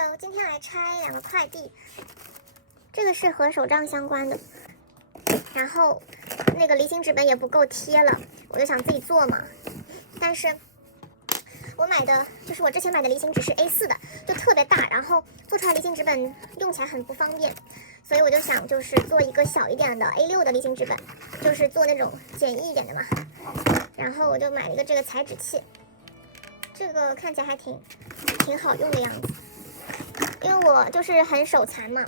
Hello， 今天来拆2个快递，这个是和手账相关的，然后那个离心纸本也不够贴了，我就想自己做嘛。但是我买的就是我之前买的离心纸是 A4 的，就特别大，然后做出来离心纸本用起来很不方便，所以我就想就是做一个小一点的 A6 的离心纸本，就是做那种简易一点的嘛。然后我就买了一个这个裁纸器，这个看起来还挺好用的样子。因为我就是很手残嘛，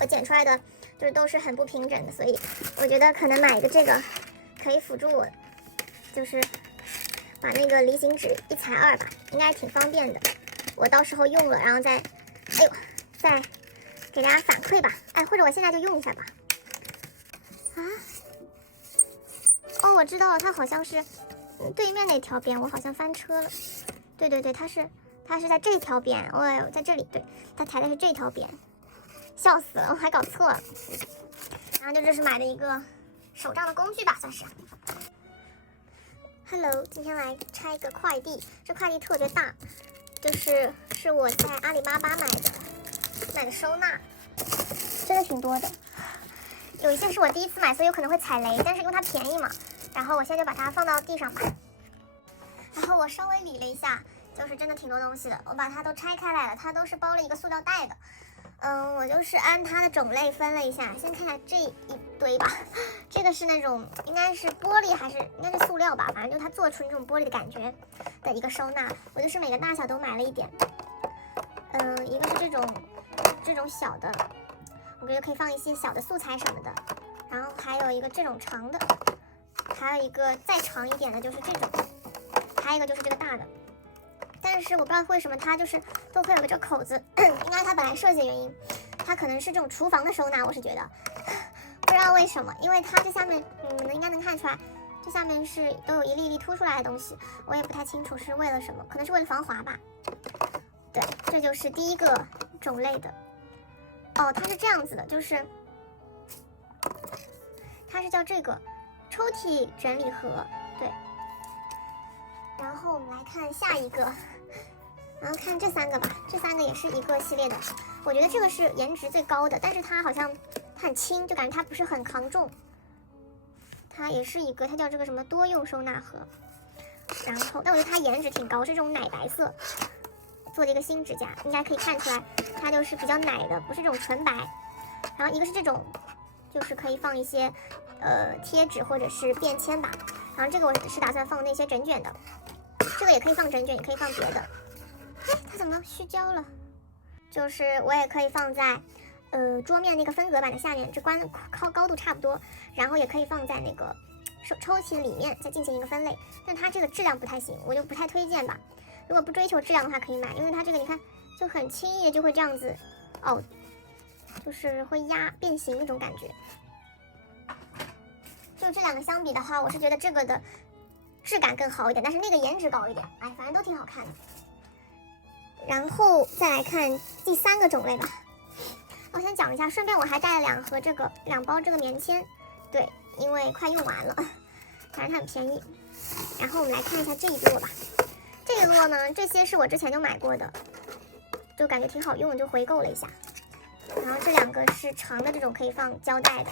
我剪出来的就是都是很不平整的，所以我觉得可能买一个这个可以辅助我，就是把那个离心纸1裁2吧，应该挺方便的。我到时候用了，然后再给大家反馈吧。哎，或者我现在就用一下吧。啊？哦，我知道了，它好像是对面那条边，我好像翻车了。对，它是在这条边，哦，在这里，对，它裁的是这条边，笑死了，我还搞错了。然后这是买的一个手账的工具吧，算是。Hello， 今天来拆一个快递，这快递特别大，是我在阿里巴巴买的收纳，真的挺多的。有一些是我第一次买，所以有可能会踩雷，但是因为它便宜嘛，然后我现在就把它放到地上吧。然后我稍微理了一下。就是真的挺多东西的，我把它都拆开来了，它都是包了一个塑料袋的。我就是按它的种类分了一下，先看一下这一堆吧。这个是那种应该是玻璃还是应该是塑料吧，反正就它做出那种玻璃的感觉的一个收纳。我就是每个大小都买了一点。一个是这种小的，我觉得可以放一些小的素材什么的。然后还有一个这种长的，还有一个再长一点的，就是这种，还有一个就是这个大的。但是我不知道为什么它就是都会有个这口子，应该它本来设计的原因，它可能是这种厨房的收纳，我是觉得，不知道为什么，因为它这下面，应该能看出来，这下面是都有一粒一粒凸出来的东西，我也不太清楚是为了什么，可能是为了防滑吧。对，这就是第一个种类的。哦，它是这样子的，就是它是叫这个抽屉整理盒，对。然后我们来看下一个，然后看这3个吧，这3个也是一个系列的。我觉得这个是颜值最高的，但是它好像很轻，就感觉它不是很扛重。它也是一个，它叫这个什么多用收纳盒。然后，但我觉得它颜值挺高，是这种奶白色做的一个新指甲，应该可以看出来，它就是比较奶的，不是这种纯白。然后一个是这种，就是可以放一些贴纸或者是便签吧。然后这个我是打算放那些整卷的。这个也可以放整卷，也可以放别的。哎，它怎么虚焦了？就是我也可以放在桌面那个分隔板的下面，这高度差不多。然后也可以放在那个抽屉里面再进行一个分类。但它这个质量不太行，我就不太推荐吧。如果不追求质量的话可以买，因为它这个你看就很轻易的就会这样子，哦，就是会变形那种感觉。就这2个相比的话，我是觉得这个的质感更好一点，但是那个颜值高一点，哎，反正都挺好看的。然后再来看第3个种类吧。我先讲一下，顺便我还带了2包这个棉签，对，因为快用完了，反正它很便宜。然后我们来看一下这一摞吧。这一摞呢，这些是我之前就买过的，就感觉挺好用，就回购了一下。然后这2个是长的这种可以放胶带的。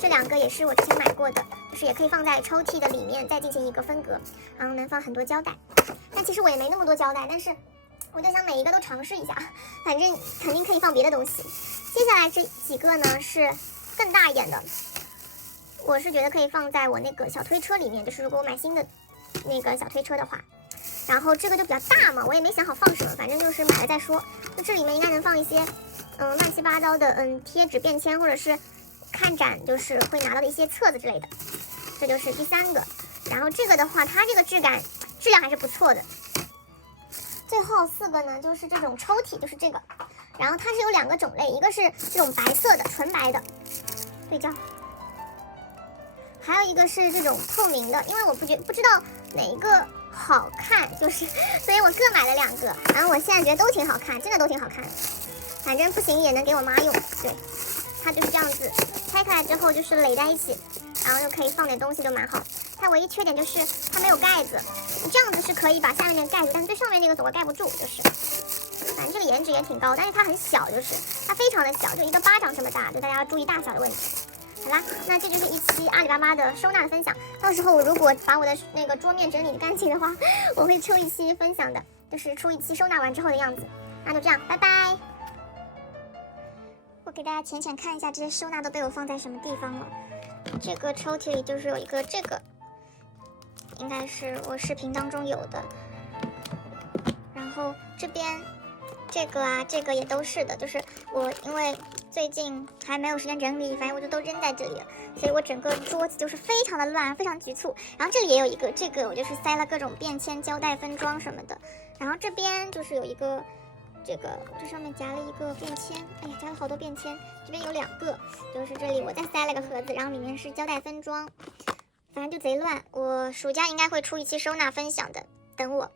这2个也是我之前买过的，就是也可以放在抽屉的里面再进行一个分隔，然后能放很多胶带。但其实我也没那么多胶带，但是我就想每一个都尝试一下，反正肯定可以放别的东西。接下来这几个呢是更大一点的，我是觉得可以放在我那个小推车里面，就是如果我买新的那个小推车的话。然后这个就比较大嘛，我也没想好放什么，反正就是买了再说。就这里面应该能放一些乱七八糟的贴纸、便签或者是看展就是会拿到的一些册子之类的。这就是第3个。然后这个的话，它这个质量还是不错的。最后4个呢，就是这种抽屉，就是这个。然后它是有2个种类，一个是这种白色的纯白的对焦，还有一个是这种透明的，因为我不知道哪一个好看，就是所以我各买了2个。然后我现在觉得都挺好看，真的都挺好看的，反正不行也能给我妈用。对，它就是这样子拆开来之后就是垒在一起，然后就可以放点东西，就蛮好。它唯一缺点就是它没有盖子，这样子是可以把下面那个盖子，但是最上面那个总归盖不住，就是反正这个颜值也挺高，但是它很小，就是它非常的小，就一个巴掌这么大，就大家要注意大小的问题。好啦，那这就是一期阿里巴巴的收纳的分享。到时候我如果把我的那个桌面整理干净的话，我会出一期分享的，就是出一期收纳完之后的样子。那就这样，拜拜。我给大家浅浅看一下这些收纳都被我放在什么地方了。这个抽屉里就是有一个这个，应该是我视频当中有的。然后这边这个啊，这个也都是的，就是我因为最近还没有时间整理，反正我就都扔在这里了，所以我整个桌子就是非常的乱，非常局促。然后这里也有一个，这个我就是塞了各种便签、胶带、分装什么的。然后这边就是有一个，这上面夹了一个便签，哎呀，夹了好多便签。这边有2个，就是这里我再塞了个盒子，然后里面是胶带分装，反正就贼乱。我暑假应该会出一期收纳分享的，等我。